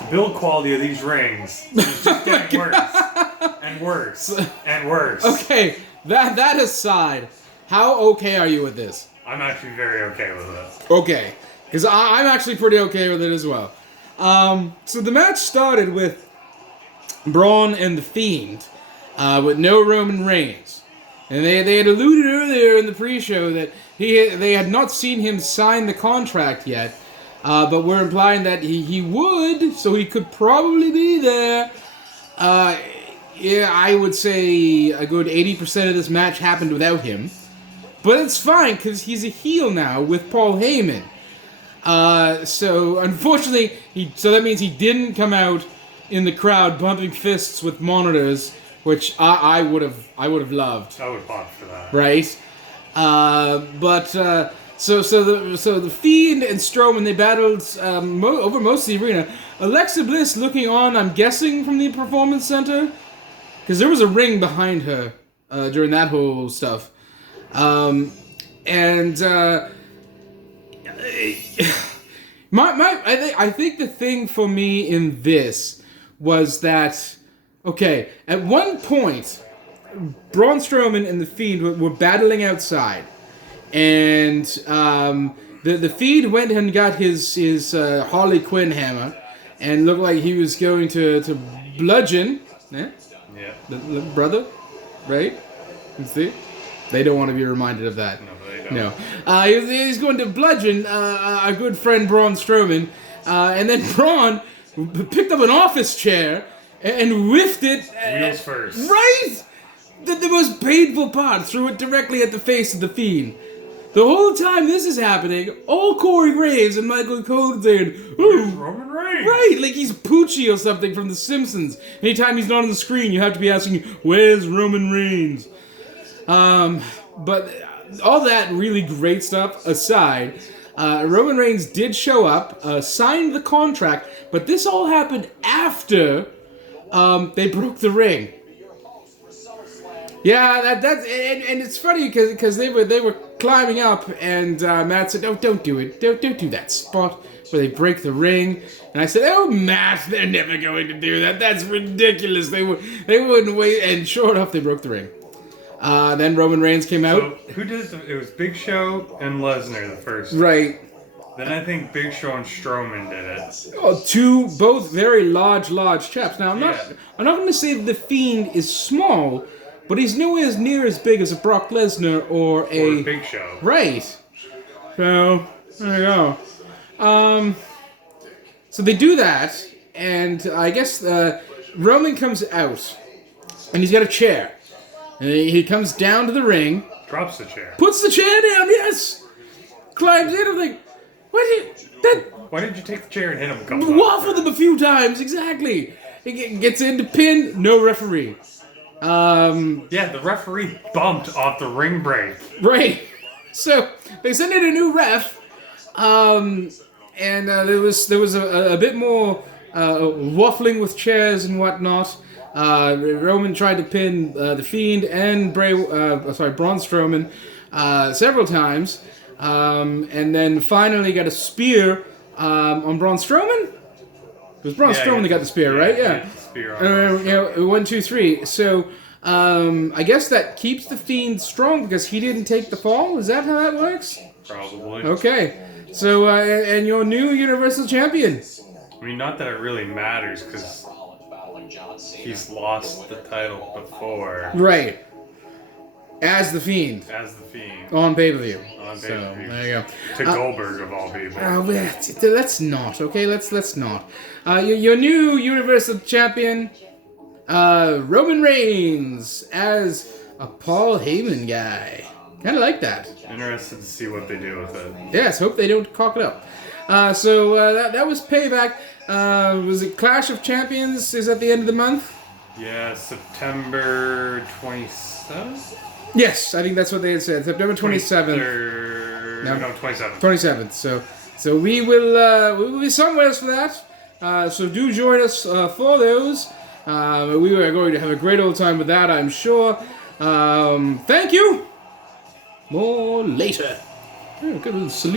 the build quality of these rings is just getting worse and worse and worse. Okay, that aside, how okay are you with this? I'm actually very okay with it. Okay, because I'm actually pretty okay with it as well. So the match started with Braun and The Fiend, with no Roman Reigns. And they had alluded earlier in the pre-show that they had not seen him sign the contract yet, but were implying that he would, so he could probably be there. Yeah, I would say a good 80% of this match happened without him. But it's fine, because he's a heel now with Paul Heyman. So, unfortunately, so that means he didn't come out in the crowd bumping fists with monitors, which I would have loved. I would pop for that. Right? So the Fiend and Strowman, they battled over most of the arena. Alexa Bliss looking on, I'm guessing, from the Performance Center, because there was a ring behind her during that whole stuff. I think the thing for me in this was that, okay, at one point, Braun Strowman and The Fiend were battling outside, and the Fiend went and got his Harley Quinn hammer, and looked like he was going to bludgeon, the brother, right? You see? They don't want to be reminded of that. No, they don't. No. He's going to bludgeon our good friend Braun Strowman, and then Braun picked up an office chair and whiffed it. Wheels first. Right? The most painful part, threw it directly at the face of The Fiend. The whole time this is happening, all Corey Graves and Michael Cole saying, "Where's Roman Reigns?" Right, like he's Poochie or something from The Simpsons. Anytime he's not on the screen, you have to be asking, where's Roman Reigns? But all that really great stuff aside, Roman Reigns did show up, signed the contract, but this all happened after they broke the ring. Yeah, that's and it's funny because they were climbing up, and Matt said, "No, don't do it. Don't do that spot where they break the ring." And I said, "Oh, Matt, they're never going to do that. That's ridiculous. They wouldn't wait." And sure enough, they broke the ring. Then Roman Reigns came out. So who did it? It was Big Show and Lesnar the first. Right. Then I think Big Show and Strowman did it. Oh, both very large chaps. Now I'm not going to say The Fiend is small, but he's nowhere near as big as a Brock Lesnar or a Big Show. Right. So there you go. So they do that, and I guess Roman comes out, and he's got a chair. And he comes down to the ring. Drops the chair. Puts the chair down, yes! Climbs in, I'm like, why did you take the chair and hit him a couple times? Waffled him a few times, exactly. He gets into pin, no referee. Yeah, the referee bumped off the ring break. Right. So, they send in a new ref, and there was a bit more waffling with chairs and whatnot. Roman tried to pin The Fiend and Braun Strowman several times, and then finally got a spear on Braun Strowman. It was Braun Strowman that got the spear, right? Yeah. Spear 1, 2, 3. So I guess that keeps The Fiend strong because he didn't take the fall. Is that how that works? Probably. Okay. So and your new Universal Champion. I mean, not that it really matters because he's lost the title before. Right. As The Fiend. On pay-per-view. On pay-per-view. So, there you go. To Goldberg, of all people. Let's not, okay? Let's not. Your new Universal Champion, Roman Reigns, as a Paul Heyman guy. Kind of like that. Interested to see what they do with it. Yes, hope they don't cock it up. So that was Payback. Was it Clash of Champions? Is at the end of the month? Yeah, September 27th? Yes, I think that's what they had said. September 27th. No, 27th. 27th. So we will be somewhere for that. So do join us for those. We are going to have a great old time with that, I'm sure. Thank you. More later. Good little salute.